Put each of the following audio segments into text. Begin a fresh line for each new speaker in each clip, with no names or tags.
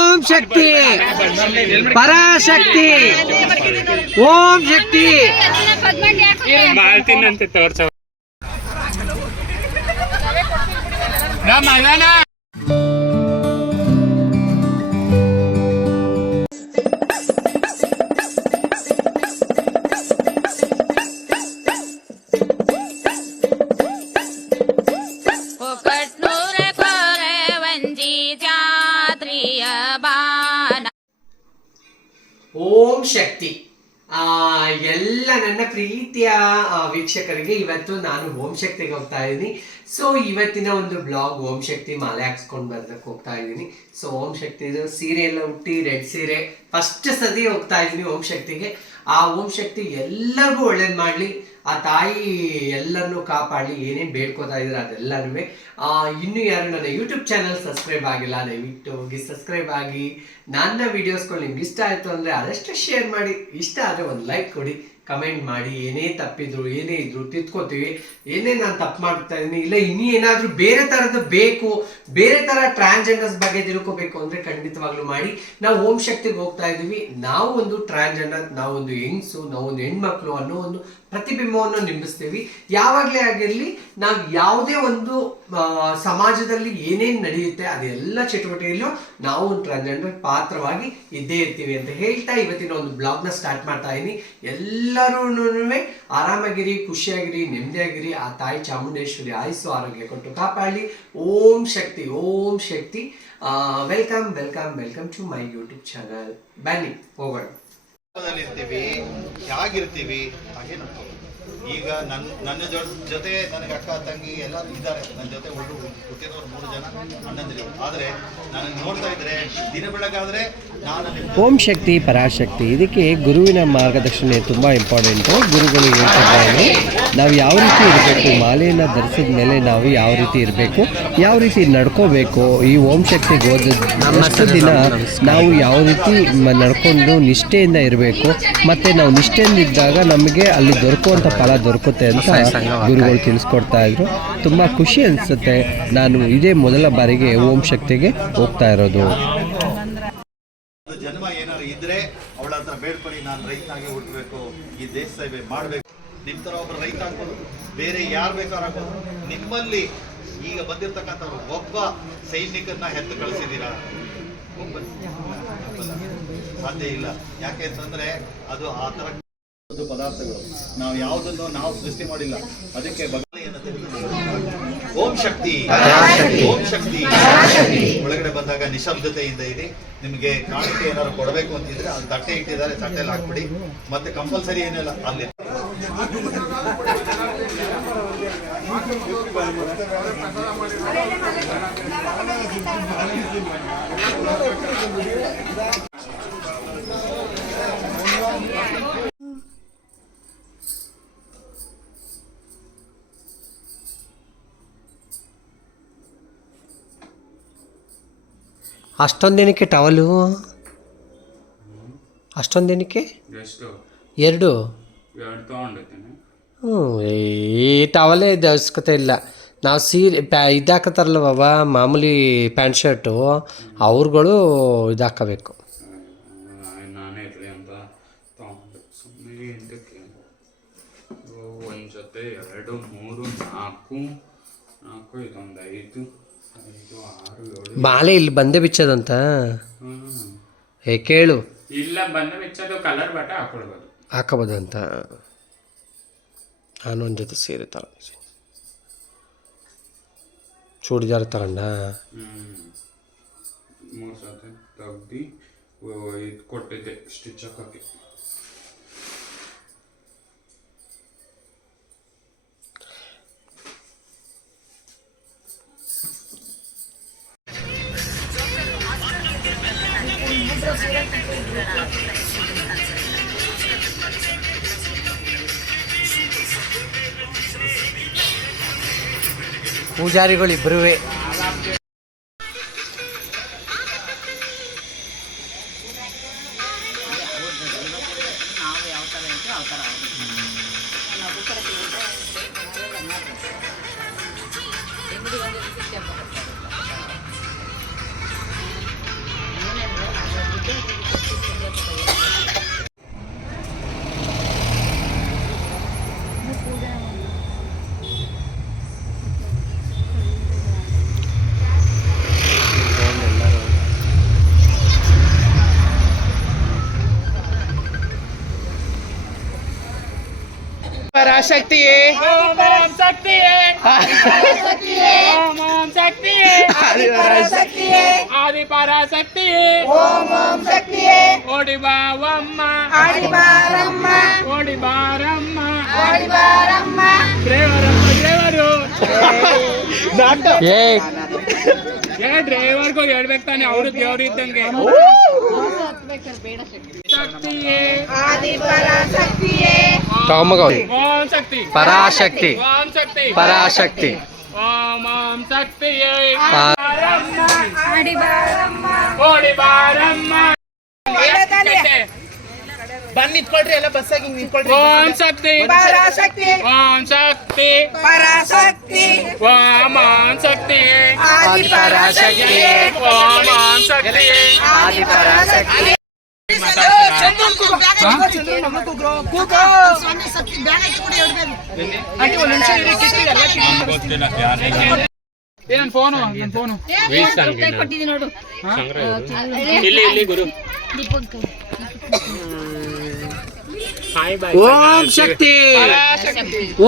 ಓಂ ಶಕ್ತಿ. ಪರಾಶಕ್ತಿ. ಓಂ ಶಕ್ತಿ.
ಮಾಡ್ತೀನಂತೆ ತೋರ್ಸ
ಒಕ್ಕಟ್ನೂರ
ಓಂ ಶಕ್ತಿ. ಆ, ಎಲ್ಲ ನನ್ನ ಪ್ರೀತಿಯ ವೀಕ್ಷಕರಿಗೆ ಇವತ್ತು ನಾನು ಓಂ ಶಕ್ತಿಗೆ ಹೋಗ್ತಾ ಇದ್ದೀನಿ. ಸೊ ಇವತ್ತಿನ ಒಂದು ಬ್ಲಾಗ್ ಓಂ ಶಕ್ತಿ ಮಾಲೆ ಹಾಕ್ಸ್ಕೊಂಡು ಬರ್ದಕ್ಕೆ ಹೋಗ್ತಾ ಇದ್ದೀನಿ. ಸೊ ಓಂ ಶಕ್ತಿದು ಸೀರೆ ಎಲ್ಲ ಹುಟ್ಟಿ ರೆಡ್ ಸೀರೆ. ಫಸ್ಟ್ ಸದಿ ಹೋಗ್ತಾ ಇದ್ದೀನಿ ಓಂ ಶಕ್ತಿಗೆ. ಆ ಓಂ ಶಕ್ತಿ ಎಲ್ಲರಿಗೂ ಒಳ್ಳೇದು ಮಾಡಲಿ. ಆ ತಾಯಿ ಎಲ್ಲರನ್ನೂ ಕಾಪಾಡಿ, ಏನೇನು ಬೇಡ್ಕೋತಾ ಇದ್ರೆ ಅದೆಲ್ಲರೂ ಇನ್ನೂ ಯಾರು ನನ್ನ ಯೂಟ್ಯೂಬ್ ಚಾನಲ್ ಸಬ್ಸ್ಕ್ರೈಬ್ ಆಗಿಲ್ಲ, ದಯವಿಟ್ಟು ಹೋಗಿ ಸಬ್ಸ್ಕ್ರೈಬ್ ಆಗಿ. ನನ್ನ ವೀಡಿಯೋಸ್ಗಳು ನಿಮ್ಗೆ ಇಷ್ಟ ಆಯಿತು ಅಂದರೆ ಆದಷ್ಟು ಶೇರ್ ಮಾಡಿ. ಇಷ್ಟ ಆದರೆ ಒಂದು ಲೈಕ್ ಕೊಡಿ ಕಮೆಂಟ್ ಮಾಡಿ. ಏನೇ ತಪ್ಪಿದ್ರು, ಏನೇ ಇದ್ರು ತಿದ್ಕೋತೀವಿ. ಏನೇ ನಾನು ತಪ್ಪು ಮಾಡ್ತಾ ಇದ್ದೀನಿ, ಇಲ್ಲ ಇನ್ನೂ ಏನಾದರೂ ಬೇರೆ ಥರದ್ದು ಬೇಕು, ಬೇರೆ ಥರ ಟ್ರಾನ್ಸ್ಜೆಂಡರ್ಸ್ ಬಗ್ಗೆ ತಿಳ್ಕೊಬೇಕು ಅಂದರೆ ಖಂಡಿತವಾಗ್ಲೂ ಮಾಡಿ. ನಾವು ಓಂ ಶಕ್ತಿಗೆ ಹೋಗ್ತಾ ಇದ್ದೀವಿ. ನಾವು ಒಂದು ಟ್ರಾನ್ಸ್ಜೆಂಡರ್ ನಾವೊಂದು ಹೆಂಗ್ಸು ನಾವೊಂದು ಹೆಣ್ಮಕ್ಳು ಅನ್ನೋ ಒಂದು ಪ್ರತಿಬಿಂಬವನ್ನು ನಿಂಬಿಸ್ತೀವಿ. ಯಾವಾಗಲೇ ಆಗಿರಲಿ, ನಾವು ಯಾವುದೇ ಒಂದು ಸಮಾಜದಲ್ಲಿ ಏನೇನು ನಡೆಯುತ್ತೆ ಅದೆಲ್ಲ ಚಟುವಟಿಕೆಯಲ್ಲೂ ನಾವು ಒಂದು ಟ್ರಾನ್ಸ್ಜೆಂಡರ್ ಪಾತ್ರವಾಗಿ ಇದ್ದೇ ಇರ್ತೀವಿ ಅಂತ ಹೇಳ್ತಾ ಇವತ್ತಿನ ಒಂದು ಬ್ಲಾಗ್ನ ಸ್ಟಾರ್ಟ್ ಮಾಡ್ತಾ ಇದ್ದೀನಿ ಎಲ್ಲರೂ ಆರಾಮಾಗಿರಿ, ಖುಷಿಯಾಗಿರಿ, ನೆಮ್ಮದಿಯಾಗಿರಿ. ಆ ತಾಯಿ ಚಾಮುಂಡೇಶ್ವರಿ ಆಯುಸ್ಸು ಆರೋಗ್ಯ ಕೊಟ್ಟು ಕಾಪಾಡಲಿ. Om Shakti Om Shakti. Welcome welcome welcome to my YouTube channel. ಬನ್ನಿ, ಹೋಗೋಣ.
ಇರ್ತೀವಿ ಹೇಗಿರ್ತೀವಿ ಹಾಗೆ ನಡ್ಕೋಬೇಕು ಈಗ ನನ್ನ ನನ್ನ ಜೊತೆ ನನಗೆ ಅಕ್ಕ, ತಂಗಿ ಎಲ್ಲ ಇದ್ದಾರೆ. ನನ್ನ ಜೊತೆ ಒಟ್ಟು ಹುಟ್ಟಿದವರು ಮೂರು ಜನ ಅಣ್ಣಂದಿರು. ಆದರೆ ನನಗೆ ನೋಡ್ತಾ ಇದ್ರೆ ದಿನ ಬೆಳಗಾದ್ರೆ ನಾನು
ಓಂ ಶಕ್ತಿ, ಪರಾಶಕ್ತಿ. ಇದಕ್ಕೆ ಗುರುವಿನ ಮಾರ್ಗದರ್ಶನ ತುಂಬ ಇಂಪಾರ್ಟೆಂಟು ಗುರುಗಳು ಹೇಳ್ತಿದ್ದಾರೆ, ನಾವು ಯಾವ ರೀತಿ ಇರಬೇಕು, ಮಾಲೆಯನ್ನು ಧರಿಸಿದ ಮೇಲೆ ನಾವು ಯಾವ ರೀತಿ ಇರಬೇಕು, ಯಾವ ರೀತಿ ನಡ್ಕೋಬೇಕು, ಈ ಓಂ ಶಕ್ತಿಗೆ ಗೋದ ಅಷ್ಟು ದಿನ ನಾವು ಯಾವ ರೀತಿ ನಡ್ಕೊಂಡು ನಿಷ್ಠೆಯಿಂದ ಇರಬೇಕು, ಮತ್ತು ನಾವು ನಿಷ್ಠೆಯಿಂದ ಇದ್ದಾಗ ನಮಗೆ ಅಲ್ಲಿ ದೊರಕುವಂಥ ಫಲ ದೊರಕುತ್ತೆ ಅಂತ ಗುರುಗಳು ತಿಳಿಸ್ಕೊಡ್ತಾ ಇದ್ರು. ತುಂಬ ಖುಷಿ ಅನಿಸುತ್ತೆ ನಾನು ಇದೇ ಮೊದಲ ಬಾರಿಗೆ ಓಂ ಶಕ್ತಿಗೆ ಹೋಗ್ತಾ ಇರೋದು.
ಜನ್ಮ ಏನಾದ್ರು ಇದ್ರೆ ಅವಳ ಹತ್ರ ಬೇಡ್ಕೊಳ್ಳಿ ನಾನು ರೈತನಾಗಿ ಹುಟ್ಟಬೇಕು ಈ ದೇಶ ಸೇವೆ ಮಾಡಬೇಕು. ನಿಮ್ಮ ಥರ ಒಬ್ಬರು ರೈತ ಆಗ್ಬೋದು ಬೇರೆ ಯಾರು ಬೇಕಾದ್ರೂ ಆಗ್ಬೋದು. ನಿಮ್ಮಲ್ಲಿ ಈಗ ಬಂದಿರತಕ್ಕಂಥ ಒಬ್ಬ ಸೈನಿಕನ್ನ ಹೆತ್ತು ಕಳಿಸಿದ್ದೀರಾ? ಸಾಧ್ಯ ಇಲ್ಲ. ಯಾಕೆ ಅಂತಂದ್ರೆ ಅದು ಆ ಥರ ಪದಾರ್ಥಗಳು. ನಾವು ಯಾವುದನ್ನು ನಾವು ಸೃಷ್ಟಿ ಮಾಡಿಲ್ಲ. ಅದಕ್ಕೆ ಓಂ ಶಕ್ತಿ. ಓಂ ಶಕ್ತಿ. ಒಳಗಡೆ ಬಂದಾಗ ನಿಶಬ್ದತೆಯಿಂದ ಇರಿ. ನಿಮಗೆ ಕಾಣಿಕೆ ಏನಾದ್ರು ಕೊಡಬೇಕು ಅಂತಿದ್ರೆ ಅಲ್ಲಿ ತಟ್ಟೆ ಇಟ್ಟಿದ್ದಾರೆ ತಟ್ಟೆಲಿ ಹಾಕ್ಬಿಡಿ. ಮತ್ತೆ ಕಂಪಲ್ಸರಿ ಏನಿಲ್ಲ ಅಲ್ಲಿ.
ಅಷ್ಟೊಂದೇನಕ್ಕೆ ಟವಲು ಅಷ್ಟೊಂದೇನಕ್ಕೆ? ಎರಡು? ಹ್ಞೂ ಈ ಟವಲೇ ಇದು ಅವಶ್ಯಕತೆ ಇಲ್ಲ. ನಾವು ಸೀರೆ ಪ್ಯಾ ಇದಾಕತ್ತಾರಲ್ಲ ಬಾಬಾ ಮಾಮೂಲಿ ಪ್ಯಾಂಟ್ ಶರ್ಟು ಅವ್ರುಗಳು
ಇದಾಕಬೇಕು. ಒಂದು ಜೊತೆ ಎರಡು ಮೂರು ನಾಲ್ಕು ನಾಲ್ಕು ಇದೊಂದು ಐದು.
ಮಾಲೆ ಇಲ್ಲಿ ಬಂದೇ ಬಿಚ್ಚದಂತ? ಹೇ ಕೇಳು.
ಇಲ್ಲ ಬಂದೆ ವೆಚ್ಚದು ಕಲರ್ ಬಟ್ಟೆ ಹಾಕೊಳ್ಬೋದು.
ಹಾಕಬೋದಂತ ನಾನು ಒಂದು ಜೊತೆ ಸೀರೆ ತಗೊಂಡಿದ್ದೀನಿ ಚೂಡಿದಾರ ತಗೊಂಡ?
ಮೂರು ಸಾವಿರ ತೆಗ್ದು ಇದು ಕೊಟ್ಟಿದ್ದೆ ಸ್ಟಿಚ್ ಹಾಕೋಕ್ಕೆ
ಪೂಜಾರಿಗಳು ಇಬ್ಬರೂ ಪರಾಶಕ್ತಿಯೇ
ಓಂ ಓಂ ಶಕ್ತಿಯೇ ಓಂ ಓಂ ಶಕ್ತಿಯೇ
ಆದಿಪರಾಶಕ್ತಿಯೇ
ಆದಿ ಪರಾಶಕ್ತಿಯೇ
ಓಂ ಓಂ ಶಕ್ತಿಯೇ
ಓಡಿ ಬಾವಮ್ಮ
ಆಡಿ ಬಾರಮ್ಮ
ಓಡಿ ಬಾರಮ್ಮ
ಆಡಿ ಬಾರಮ್ಮ
ಡ್ರೈವರಮ್ಮ ಡ್ರೈವರು ಏ ಡ್ರೈವರ್ಗೂ ಹೇಳ್ಬೇಕು ತಾನೆ ಅವರು ದೇವ್ರು ಇದ್ದಂಗೆ ಶಕ್ತಿಯೇ
ಆದಿ ಪರಾಶಕ್ತಿಯೇ
ತಗೊಂಬಗ
ಓಂ ಶಕ್ತಿ
ಪರಾಶಕ್ತಿ
ಓಂ ಶಕ್ತಿ
ಪರಾಶಕ್ತಿ
ಓಂ ಓಂ ಶಕ್ತಿಯೇ
ಪಾ-
ಬಾರಮ್ಮ
ಆಡಿ ಬಾರಮ್ಮ
ಓಡಿ ಬಾರಮ್ಮ
ಬಂದ್ ನಿಂತ್ಕೊಳ್ರಿ ಎಲ್ಲ ಬಸ್ಸಾಗಿ ಹಿಂಗ್ ನಿಂತ್ಕೊಳ್ರಿ
ಓಂ ಶಕ್ತಿ
ಪರಾಶಕ್ತಿ
ಓಂ ಶಕ್ತಿ
ಪರಾಶಕ್ತಿ
ಓಂ ಓಂ ಶಕ್ತಿ
ಆದಿ ಪರಾಶಕ್ತಿ
ಓಂ ಓಂ ಶಕ್ತಿ
ಆದಿ ಪರಾಶಕ್ತಿ
ಫೋನು ನನ್ ಫೋನು ಇಲ್ಲಿ ಇಲ್ಲಿ ಗುರು
ಓಂ ಶಕ್ತಿ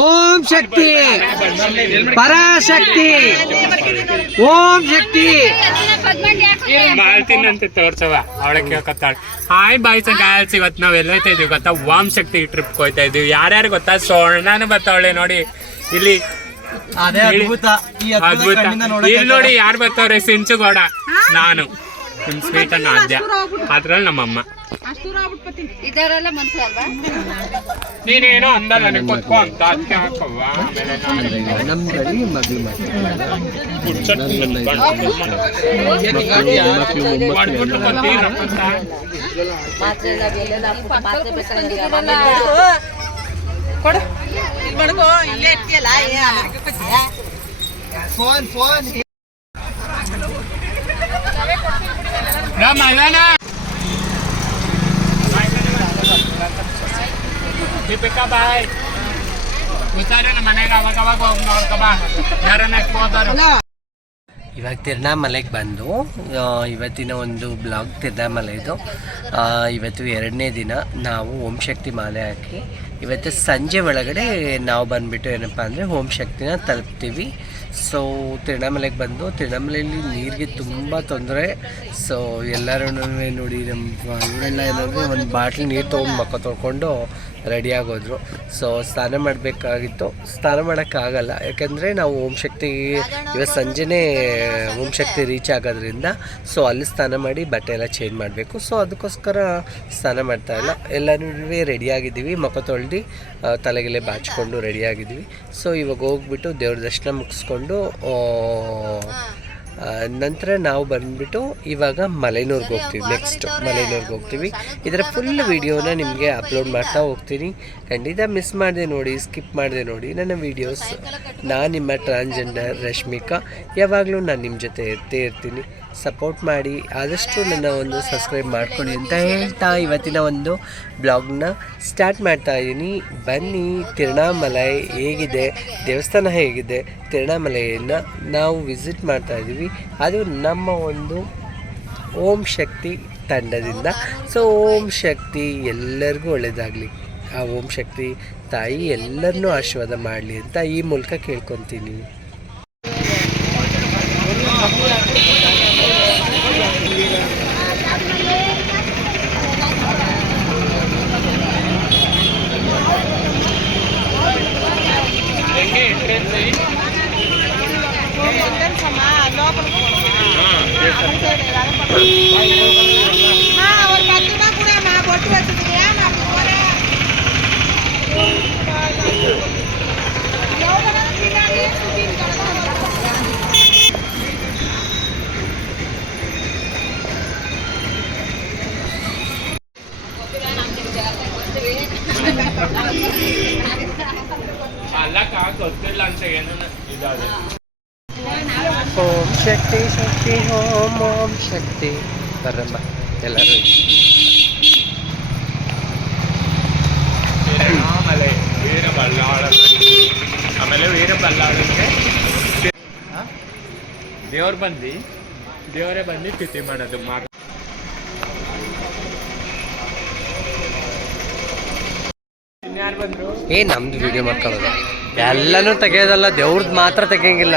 ಓಂ ಶಕ್ತಿ ಪರಾಶಕ್ತಿ ಅಂತ ಶಕ್ತಿ
ತೋರ್ಸವ ಅವಳೆ ಕೇಳ್ಕೊತಾಳೆ. ಹಾಯ್ ಬಾಯ್ಸ್ ಗಾಯಲ್ಸ್ ಇವತ್ತು ನಾವ್ ಎಲ್ಲೈತಾ ಇದೀವಿ ಗೊತ್ತಾ? ವಾಮ್ ಶಕ್ತಿ ಟ್ರಿಪ್ ಹೋಯ್ತಾ ಇದೀವಿ ಯಾರ್ಯಾರು ಗೊತ್ತಾ? ಸೋಣಾನು ಬರ್ತಾವಳೆ ನೋಡಿ. ಇಲ್ಲಿ
ಅದೇ ಅದ್ಭುತ.
ಇಲ್ಲಿ ನೋಡಿ ಯಾರು ಬರ್ತಾವ್ರೆ? ಸಿಂಚು ಗೌಡ ನಾನು. ನಿಮ್ ಸ್ವೀಟ್ ಅನ್ನ ಆದ್ಯ. ಅದ್ರಲ್ಲಿ ನಮ್ಮಮ್ಮ
ಇದರೆಲ್ಲ
ನೀನೇನೋ ಅಂದಲ್ಲ ನನಗೆ ಕೊತ್ಕೋ ಅಂತ ಅದಕ್ಕೆ ಹಾಕವ್ವ. ಆಮೇಲೆ.
ಕೊಡು. ಇಲ್ಲಿ ಮಡ್ಕೋ ಇಲ್ಲೇ ಇರ್ತೀಯಲ್ಲ
ಫೋನ್ ಫೋನ್.
ದೀಪಿಕಾ ಬಾಯ್ ಹುಷಾರಿ ಮನೆಗೆ ಅವಾಗ ಅವಾಗ ಹೋಗಿ ನೋಡ್ಕೊ ಬಾ ಯಾರನ್ನ ಎತ್ಕೋತಾರ
ಇವಾಗ ತಿರುಣಾಮಲೆಗೆ ಬಂದು ಇವತ್ತಿನ ಒಂದು ಬ್ಲಾಗ್ ತಿರ್ನಾಮಲೆದು ಇವತ್ತು ಎರಡನೇ ದಿನ ನಾವು ಓಂ ಶಕ್ತಿ ಮಾಲೆ ಹಾಕಿ ಇವತ್ತು ಸಂಜೆ ಒಳಗಡೆ ನಾವು ಬಂದುಬಿಟ್ಟು ಏನಪ್ಪ ಅಂದರೆ ಓಂ ಶಕ್ತಿನ ತಲುಪ್ತೀವಿ ಸೊ ತಿರುಣಾಮಲೆಗೆ ಬಂದು ತಿರುಣಾಮಲೆಯಲ್ಲಿ ನೀರಿಗೆ ತುಂಬ ತೊಂದರೆ. ಸೊ ಎಲ್ಲರೂ ನೋಡಿ ನಮ್ಮ ಇವರೆಲ್ಲ ಏನಂದರೆ ಒಂದು ಬಾಟ್ಲಿ ನೀರು ತೊಗೊಂಡು ಮಕ್ಕ ತೊಳ್ಕೊಂಡು ರೆಡಿ ಆಗೋದ್ರು. ಸೊ ಸ್ನಾನ ಮಾಡಬೇಕಾಗಿತ್ತು. ಸ್ನಾನ ಮಾಡೋಕ್ಕಾಗಲ್ಲ. ಯಾಕೆಂದರೆ ನಾವು ಓಂ ಶಕ್ತಿ ಇವತ್ತು ಸಂಜೆನೇ ಓಂ ಶಕ್ತಿ ರೀಚ್ ಆಗೋದ್ರಿಂದ ಸೊ ಅಲ್ಲಿ ಸ್ನಾನ ಮಾಡಿ ಬಟ್ಟೆ ಎಲ್ಲ ಚೇಂಜ್ ಮಾಡಬೇಕು. ಸೊ ಅದಕ್ಕೋಸ್ಕರ ಸ್ನಾನ ಮಾಡ್ತಾ ಇಲ್ಲ. ಎಲ್ಲರೂ ರೆಡಿಯಾಗಿದ್ದೀವಿ ಮುಖ ತೊಳ್ದು ತಲೆಗೆಲೆ ಬಾಚಿಕೊಂಡು ರೆಡಿಯಾಗಿದ್ದೀವಿ ಸೊ ಇವಾಗ ಹೋಗ್ಬಿಟ್ಟು ದೇವ್ರ ದರ್ಶನ ಮುಗಿಸ್ಕೊಂಡು ನಂತರ ನಾವು ಬಂದ್ಬಿಟ್ಟು ಇವಾಗ ಮಲೆನೂರ್ಗೆ ಹೋಗ್ತೀವಿ ನೆಕ್ಸ್ಟ್ ಮಲೆನೂರ್ಗೆ ಹೋಗ್ತೀವಿ. ಇದರ ಫುಲ್ ವೀಡಿಯೋನ ನಿಮಗೆ ಅಪ್ಲೋಡ್ ಮಾಡ್ತಾ ಹೋಗ್ತೀನಿ. ಖಂಡಿತ ಮಿಸ್ ಮಾಡಿದೆ ನೋಡಿ ಸ್ಕಿಪ್ ಮಾಡಿದೆ ನೋಡಿ. ನನ್ನ ವಿಡಿಯೋಸ್ ನಾನು ನಿಮ್ಮ ಟ್ರಾನ್ಸ್ಜೆಂಡರ್ ರಶ್ಮಿಕಾ, ಯಾವಾಗಲೂ ನಾನು ನಿಮ್ಮ ಜೊತೆ ಇರ್ತೇ ಇರ್ತೀನಿ. ಸಪೋರ್ಟ್ ಮಾಡಿ ಆದಷ್ಟು ನನ್ನ ಒಂದು ಸಬ್ಸ್ಕ್ರೈಬ್ ಮಾಡ್ಕೊಳ್ಳಿ ಅಂತ ಹೇಳ್ತಾ ಇವತ್ತಿನ ಒಂದು ಬ್ಲಾಗ್ನ ಸ್ಟಾರ್ಟ್ ಮಾಡ್ತಾ ಇದ್ದೀನಿ. ಬನ್ನಿ, ತಿರುಣಾಮಲೈ ಹೇಗಿದೆ? ದೇವಸ್ಥಾನ ಹೇಗಿದೆ? ತಿರುಣಾಮಲೆಯನ್ನು ನಾವು ವಿಸಿಟ್ ಮಾಡ್ತಾ ಇದ್ದೀವಿ. ಅದು ನಮ್ಮ ಒಂದು ಓಂ ಶಕ್ತಿ ತಂಡದಿಂದ. ಸೊ, ಓಂ ಶಕ್ತಿ ಎಲ್ಲರಿಗೂ ಒಳ್ಳೆಯದಾಗಲಿ ಆ ಓಂ ಶಕ್ತಿ ತಾಯಿ ಎಲ್ಲರನ್ನೂ ಆಶೀರ್ವಾದ ಮಾಡಲಿ ಅಂತ ಈ ಮೂಲಕ ಕೇಳ್ಕೊತೀನಿ. ಓಂ ಶಕ್ತಿ ಶಕ್ತಿ ಓಂ ಓಂ ಶಕ್ತಿ. ಬರಮ್ಮ ಎಲ್ಲರೂ
ಆಮೇಲೆ ವೀರ ಬಲ್ಲಾಳ ಆಮೇಲೆ ವೀರ ಬಲ್ಲಾಳಕ್ಕೆ ದೇವ್ರು ಬಂದು ದೇವರೇ ಬಂದು ತಿಥಿ ಮಾಡೋದು ಮಾಡ
ಏ ನಮ್ದು ವಿಡಿಯೋ ಮಾಡ್ಕೊಳ್ಳೋದು ಎಲ್ಲನೂ ತೆಗೆಯೋದಲ್ಲ ದೇವ್ರದ್ದು ಮಾತ್ರ ತೆಗಿಯಂಗಿಲ್ಲ.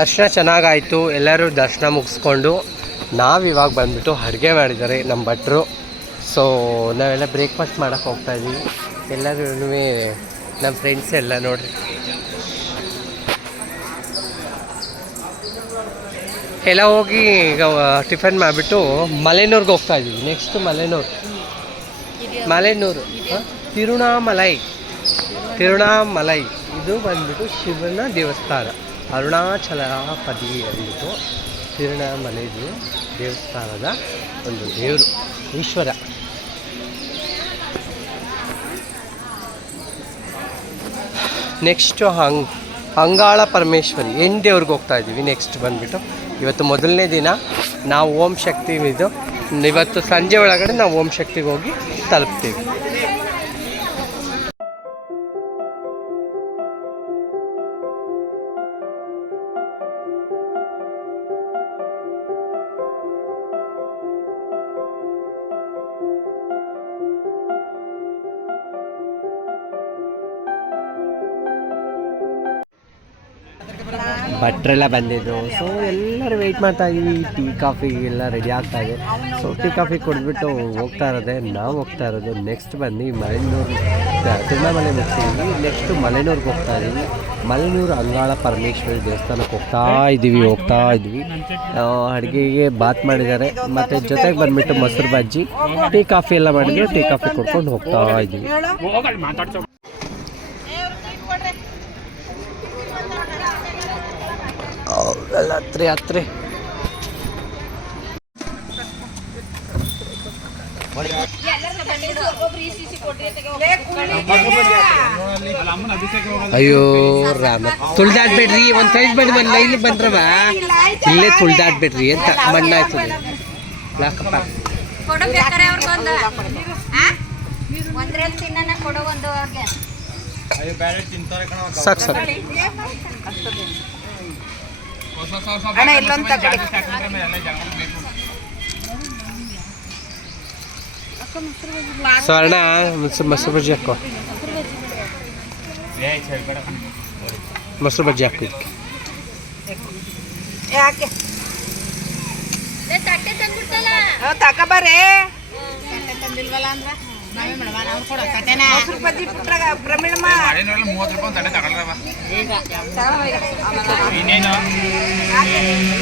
ದರ್ಶನ ಚೆನ್ನಾಗಾಯಿತು, ಎಲ್ಲರೂ ದರ್ಶನ ಮುಗಿಸ್ಕೊಂಡು ನಾವು ಇವಾಗ ಬಂದ್ಬಿಟ್ಟು ಅಡುಗೆ ಮಾಡಿದ್ದಾರೆ ನಮ್ಮ ಭಟ್ರು. ಸೊ ನಾವೆಲ್ಲ ಬ್ರೇಕ್ಫಾಸ್ಟ್ ಮಾಡೋಕೆ ಹೋಗ್ತಾ ಇದ್ವಿ. ಎಲ್ಲರೂ ನಮ್ಮ ಫ್ರೆಂಡ್ಸ್ ಎಲ್ಲ ನೋಡ್ರಿ. ಎಲ್ಲ ಹೋಗಿ ಈಗ ಟಿಫನ್ ಮಾಡಿಬಿಟ್ಟು ಮಲೆನೂರ್ಗೆ ಹೋಗ್ತಾ ಇದ್ದೀವಿ ನೆಕ್ಸ್ಟ್ ಮಲೆನೂರು. ಮಲೆನೂರು? ತಿರುಣಾಮಲೈ. ತಿರುಣಾಮಲೈ. ಇದು ಬಂದ್ಬಿಟ್ಟು ಶಿವನ ದೇವಸ್ಥಾನ. ಅರುಣಾಚಲಪದಿ ಅಂದ್ಬಿಟ್ಟು ತಿರುಣಾಮಲೈದು ದೇವಸ್ಥಾನದ ಒಂದು ದೇವರು, ಈಶ್ವರ. ನೆಕ್ಸ್ಟು ಹಂಗ್ ಅಂಗಾಳ ಪರಮೇಶ್ವರಿ ಹೆಣ್ಣು ದೇವ್ರಿಗೆ ಹೋಗ್ತಾ ಇದ್ದೀವಿ ನೆಕ್ಸ್ಟ್ ಬಂದುಬಿಟ್ಟು. ಇವತ್ತು ಮೊದಲನೇ ದಿನ ನಾವು ಓಂ ಶಕ್ತಿ ಇದು, ಇವತ್ತು ಸಂಜೆ ಒಳಗಡೆ ನಾವು ಓಂ ಶಕ್ತಿಗೆ ಹೋಗಿ ತಲುಪ್ತೀವಿ. ಭಟ್ರೆಲ್ಲ ಬಂದಿದ್ದರು ಸೊ ಎಲ್ಲರೂ ವೆಯ್ಟ್ ಮಾಡ್ತಾ ಇದ್ವಿ. ಟೀ ಕಾಫಿ ಎಲ್ಲ ರೆಡಿ ಆಗ್ತಾ ಇದೆ. ಸೊ ಟೀ ಕಾಫಿ ಕೊಡ್ಬಿಟ್ಟು ಹೋಗ್ತಾ ಇರೋದೆ, ನಾವು ಹೋಗ್ತಾ ಇರೋದು ನೆಕ್ಸ್ಟ್ ಬಂದು ಮಲೆನೂರು. ತಿರುಮಲೆ ಮುಗಿಸಿದ್ವಿ. ನೆಕ್ಸ್ಟ್ ಮಲೆನೂರ್ಗೆ ಹೋಗ್ತಾ ಇದ್ದೀವಿ ಮಲೆನೂರು ಅಂಗಾಳ ಪರಮೇಶ್ವರಿ ದೇವಸ್ಥಾನಕ್ಕೆ ಹೋಗ್ತಾ ಇದ್ದೀವಿ ಹೋಗ್ತಾ ಇದ್ವಿ. ಅಡುಗೆಗೆ ಬಾತ್ ಮಾಡಿದ್ದಾರೆ. ಮತ್ತು ಜೊತೆಗೆ ಬಂದುಬಿಟ್ಟು ಮೊಸರು ಬಜ್ಜಿ. ಟೀ ಕಾಫಿ ಎಲ್ಲ ಮಾಡಿದ್ರು ಟೀ ಕಾಫಿ ಕೊಡ್ಕೊಂಡು ಹೋಗ್ತಾ ಇದ್ದೀವಿ
ಹೋಗಲ್ಲಿ ಮಾತಾಡ್ಸೋ
ಅಲ್ಲ ಹತ್ರಿ ಹತ್ರಿ ಅಯ್ಯೋ ರಾಮ. ತುಳ್ದಾಡ್ಬೇಡ್ರಿ ಒಂದ್ ಸೈಜ್ ಬಂದು ಬಂದ್ ಲೈನ್ ಬಂದ್ರವ. ಇಲ್ಲೇ ತುಳ್ದಾಡ್ಬೇಡ್ರಿ ಅಂತ ಮಣ್ಣಾಯ್ತದೆ ಯಾಕಪ್ಪ?
ಕೊಡು ಬೇಕಾರೆ
ಅಣ್ಣ ಇಲ್ಲೊಂದು ತಗೊಳ್ಳಿ.
ಸ್ವರ್ಣ ಮೊಸರು ಮೊಸರು ಬಜ್ಜಿ ಹಾಕೋ. ಮೊಸರು ಬಜ್ಜಿ ಹಾಕು ಇದಕ್ಕೆ.
ಯಾಕೆ? ತಂದಿಲ್ವಲ್ಲ ಅಂದ್ರ?
ಮೂವತ್ತು ರೂಪಾಯಿ. ಇನ್ನೇನು?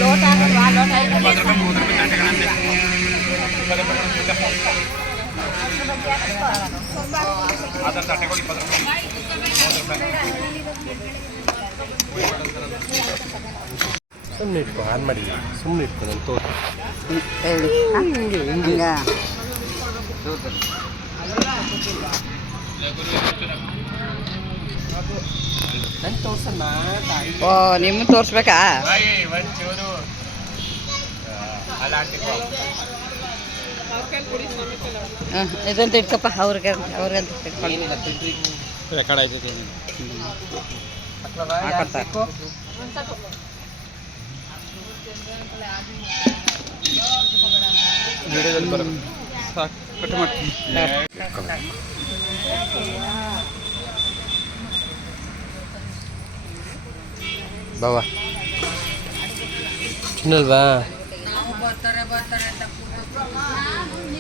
ಲೋಟ ಹಾಕಲ್ವಾ ಲೋಟ
ಇಪ್ಪತ್ತು ರೂಪಾಯಿ ಮೂವತ್ತು ರೂಪಾಯಿ ತಟ್ಟೆ ಕಣಂತೆ ಅದರ ತಟ್ಟೆಗಳು ಇಪ್ಪತ್ತು ರೂಪಾಯಿ ಮೂವತ್ತು ರೂಪಾಯಿ.
ಸುಮ್ಮನೆ ಇಟ್ಕೊ ಆನ್ ಮಾಡಿ ಸುಮ್ಮನೆ ಇಟ್ಕೊ ನಾನು ತೋಟ ಹಿಂಗೆ ಹಿಂಗೆ. ತೋರ್ಸಣ್ಣ
ಓ ನಿಮ್ಮ ತೋರ್ಸ್ಬೇಕಾ?
ಅಲ್ಲಾಂಟಿ
ಇದಂತ ಇಟ್ಕಪ್ಪ ಅವ್ರಿಗೆ ಅವ್ರಿಗಂತ
ರೆಕಾರ್ಡ್ ವಿಡಿಯೋದಲ್ಲಿ ಬರೋದು ಸಾಕು ಕಟ್ ಮಾಡ್ತೀನಿ
ಬಾವ ಚಿನ್ನಲ್ವಾ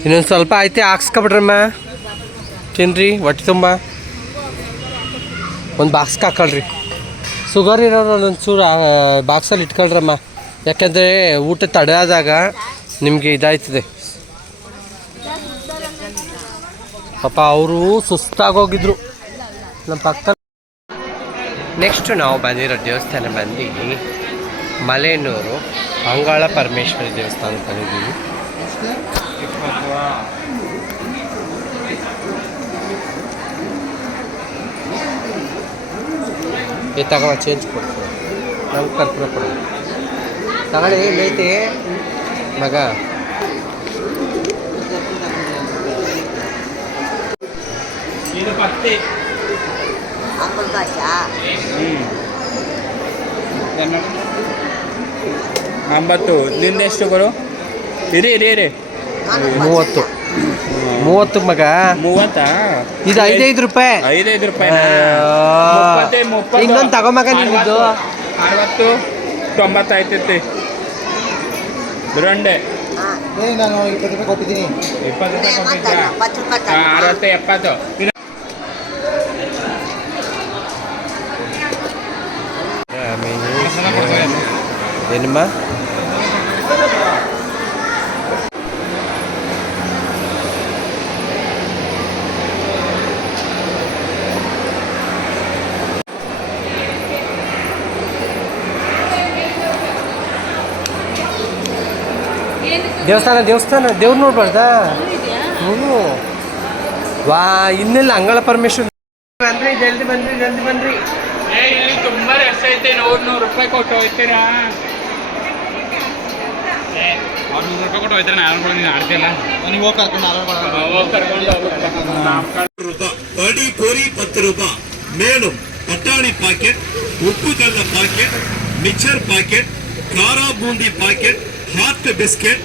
ಇನ್ನೊಂದು ಸ್ವಲ್ಪ ಐತೆ, ಹಾಕ್ಸ್ಕೊಬಿಡ್ರಮ್ಮ. ತಿನ್ರಿ, ಹೊಟ್ಟೆ ತುಂಬ. ಒಂದು ಬಾಕ್ಸ್ಗೆ ಹಾಕೊಳ್ರಿ. ಶುಗರ್ ಇರೋರು ಒಂದೊಂದು ಚೂರು ಬಾಕ್ಸಲ್ಲಿ ಇಟ್ಕೊಳ್ರಮ್ಮ. ಯಾಕೆಂದರೆ ಊಟ ತಡೆ ಆದಾಗ ನಿಮಗೆ ಇದಾಯ್ತದೆ. ಪಾಪ ಅವರು ಸುಸ್ತಾಗೋಗಿದ್ರು. ನಮ್ಮ ಪಕ್ಕ ನೆಕ್ಸ್ಟ್ ನಾವು ಬಂದಿರೋ ದೇವಸ್ಥಾನ ಬಂದು ಮಲೆಯನ್ನೂರು ಅಂಗಾಳ ಪರಮೇಶ್ವರಿ ದೇವಸ್ಥಾನಕ್ಕೆ ಬಂದಿದ್ದೀವಿ. ಏ, ತಗೋ ಚೇಂಜ್ ಕೊಡ್ತೀವಿ ನಮ್ಗೆ ಕರ್ಪೂರ ಕೊಡೋದು ತಗೊಳ್ಳಿ ಐತೆ? ಮಗ.
ಇದು ಪತ್ತಿ. ಅಂಬತ್ತು ನಿಂದೆಷ್ಟು ಗುರು? ಇರಿ ಇರಿ ಇರಿ.
ಮೂವತ್ತು. ಮೂವತ್ತು ಮಗ?
ಮೂವತ್ತಾ?
ಇದು ಐದೈದು ರೂಪಾಯಿ.
ಐದೈದು ರೂಪಾಯಿ
ಇನ್ನೊಂದು ತಗೋ ಮಗ ನಿಮ್ಮದು
ಅರವತ್ತು ತೊಂಬತ್ತಾಯ್ತೈತಿ. ದುರಂಡೆ.
ನಾನು ಇಪ್ಪತ್ತು ರೂಪಾಯಿ ಕೊಟ್ಟಿದ್ದೀನಿ.
ಇಪ್ಪತ್ತು ರೂಪಾಯಿ ಕೊಟ್ಟಿದ್ದ ಅರವತ್ತು ಎಪ್ಪತ್ತು ಇದು
ಏನಮ್ಮ? ದೇವಸ್ಥಾನ ದೇವಸ್ಥಾನ, ದೇವ್ರು ನೋಡ್ಬಾರ್ದಾ? ಹ್ಞೂ. ವಾ, ಇನ್ನೆಲ್ಲ ಅಂಗಳ ಪರಮೇಶ್ವರ ಬನ್ರಿ ಜಲ್ದಿ ಬನ್ರಿ ಜಲ್ದಿ ಬನ್ರಿ
ಏ, ಇಲ್ಲಿ ತುಂಬಾ ರಸ ಐತೆ ನೂರು ನೂರು ರೂಪಾಯಿ ಕೊಟ್ಟು ಹೋಗ್ತೀರಾ?
ಅವ್ರು ನೂರು ರೂಪಾಯಿ ಕೊಟ್ಟು ಹೋಯ್ತಾರೆ ನಾನು ಕೂಡ ನೀನು ಆಡ್ತಿಲ್ಲ
ನೀವು ಹೋಗಿ ಕರ್ಕೊಂಡು
ಹೋಗಿ ಕರ್ಕೊಂಡು ಹೋಗ್ತಾರೆ
அடி பொரி பத்து ரூபாய் மேலும் பட்டாணி பாக்கெட் உப்பு கடல பாக்கெட் மிக்சர் பாக்கெட் காரா பூந்தி பாக்கெட் ஹாட் பிஸ்கெட்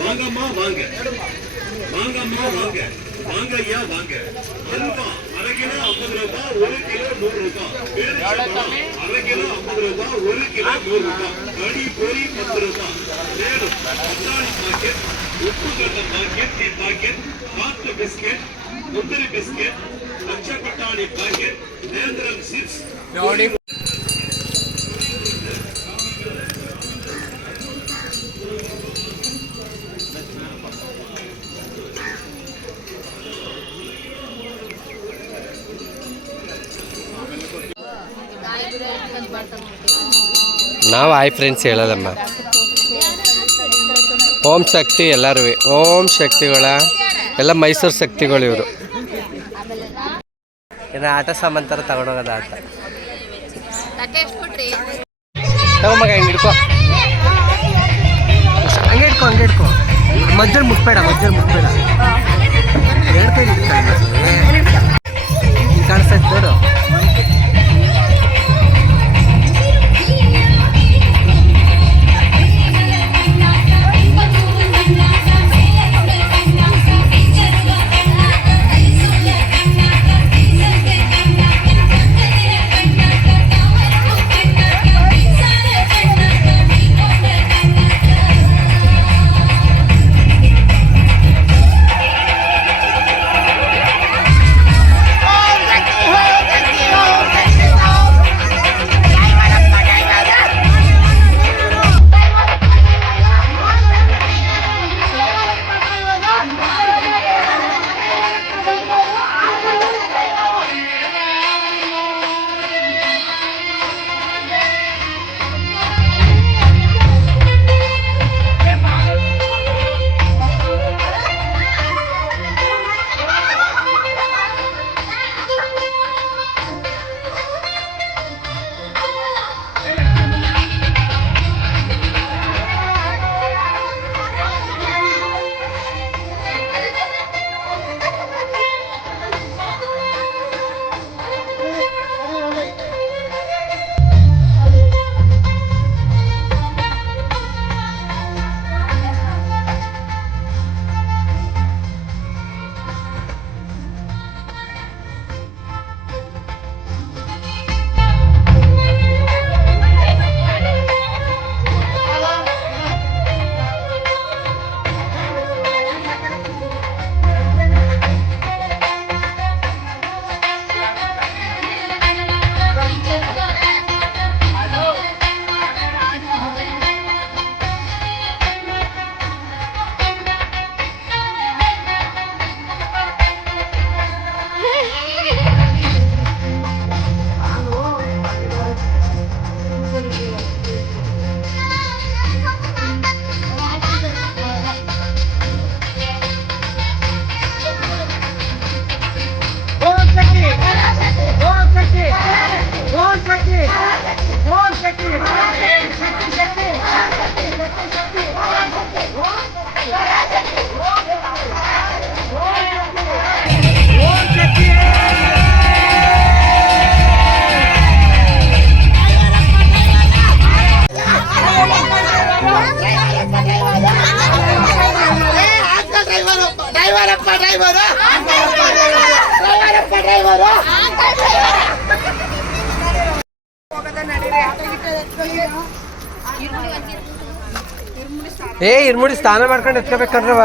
வாங்கம்மா வாங்க வாங்கம்மா வாங்க வாங்க ஐயா வாங்க அல்வா அரை கிலோ ஐம்பது ரூபாய் ஒரு கிலோ நூறு ரூபாய் அரை கிலோ ஐம்பது ரூபாய் ஒரு கிலோ நூறு ரூபாய் அடி பொரி பத்து ரூபாய் மேலும் பட்டாணி பாக்கெட் உப்பு கடல பாக்கெட் டீ பாக்கெட் பிஸ்கெட் முந்திரி பிஸ்கெட் பச்சை பட்டாணி பாக்கெட் நேந்திரம் சிப்ஸ்
ನಾವು ಆಯ್ ಫ್ರೆಂಡ್ಸ್ ಹೇಳಲ್ಲಮ್ಮ ಓಂ ಶಕ್ತಿ ಎಲ್ಲರೂ, ಓಂ ಶಕ್ತಿಗಳ, ಎಲ್ಲ ಮೈಸೂರು ಶಕ್ತಿಗಳು ಇವರು. ಏನೋ ಆಟ ಸಾಮಾನು ಥರ ತಗೊಂಡೋಗೋದ ಆಟ. ತಗೊಂಬಾಗ ಹಂಗೆ ಹಿಡ್ಕೊ. ಹಂಗೆ ಹಿಡ್ಕೊ ಹಂಗೆ ಹಿಡ್ಕೊ. ಮಧ್ಯ ಮುಟ್ಬೇಡ ಮಧ್ಯ ಮುಟ್ಬೇಡ. ಎರಡು ಕೈ ಕಾಣಿಸ್ತೈತೆ ನೋಡು. ಏ ಇರ್ಮುಡಿ ಸ್ನಾನ ಮಾಡ್ಕೊಂಡು ಎತ್ಕೋಬೇಕಂದ್ರವ